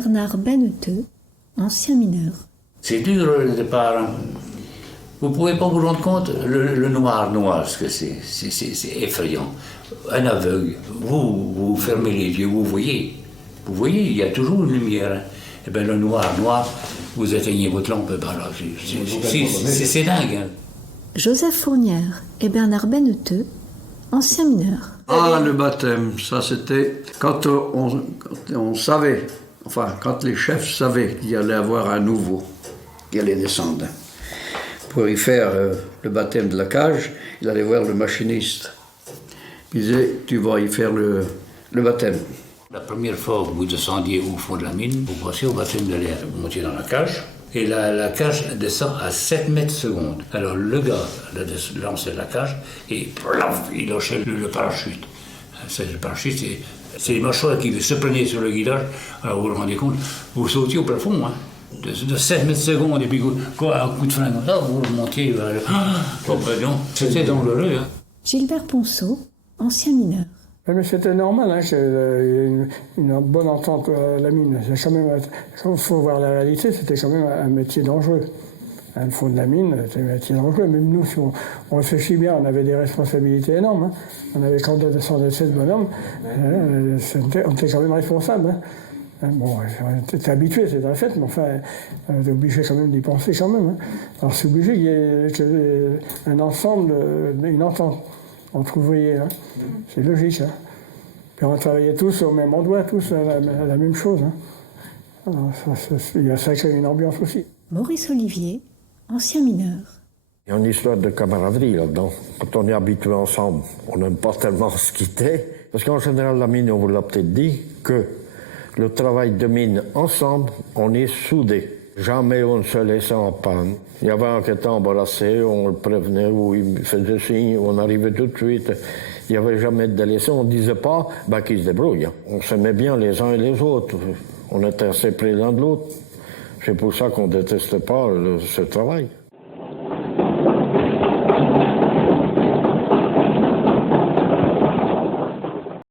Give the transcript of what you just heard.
Bernard Benneteux, ancien mineur. C'est dur le départ. Hein. Vous ne pouvez pas vous rendre compte, le noir, ce que c'est effrayant. Un aveugle, vous fermez les yeux, vous voyez, il y a toujours une lumière. Hein. Et bien le noir, vous éteignez votre lampe, ben là, c'est dingue. Hein. Joseph Fournière et Bernard Benneteux, anciens mineurs. Ah, le baptême, ça c'était quand on savait, enfin quand les chefs savaient qu'il y allait avoir un nouveau qui allait descendre. Pour y faire le baptême de la cage, il allait voir le machiniste. Il disait, tu vas y faire le baptême. La première fois que vous descendiez au fond de la mine, vous passiez au baptême de l'air. Vous montiez dans la cage, et la cage descend à 7 mètres secondes. Alors le gars lançait la cage, et il lâchait le parachute. Le parachute, c'est les mâchoires qui se prenaient sur le guidage. Alors vous vous rendez compte, vous sautiez au plafond, hein. De 7 mètres secondes, et puis un coup de frein comme ça, vous montiez vers le... C'était dangereux. Hein. Gilbert Ponceau, ancien mineur. Mais c'était normal, hein, qu'il y ait une bonne entente à la mine. Il faut voir la réalité, c'était quand même un métier dangereux. Le fond de la mine, c'était un métier dangereux. Même nous, si on réfléchit bien, on avait des responsabilités énormes. Hein. On avait quand on descendait cette bonhomme, on était quand même responsable. Hein. Bon, on était habitué, c'est un fait, mais enfin, on est obligé quand même d'y penser quand même. Hein. Alors c'est obligé qu'il y ait un ensemble, une entente entre ouvriers. Hein. C'est logique. Hein. Puis on travaillait tous au même endroit, tous à la même chose. Hein. Alors ça crée une ambiance aussi. Maurice Olivier, ancien mineur. Il y a une histoire de camaraderie là-dedans. Quand on est habitué ensemble, on n'aime pas tellement se quitter. Parce qu'en général, la mine, on vous l'a peut-être dit, que le travail de mine ensemble, on est soudés. Jamais on ne se laissait en panne. Il y avait un qui était embarrassé, on le prévenait, ou il faisait signe, on arrivait tout de suite. Il n'y avait jamais de délaissé. On ne disait pas qu'il se débrouille. On s'aimait bien les uns et les autres. On était assez près l'un de l'autre. C'est pour ça qu'on ne détestait pas ce travail.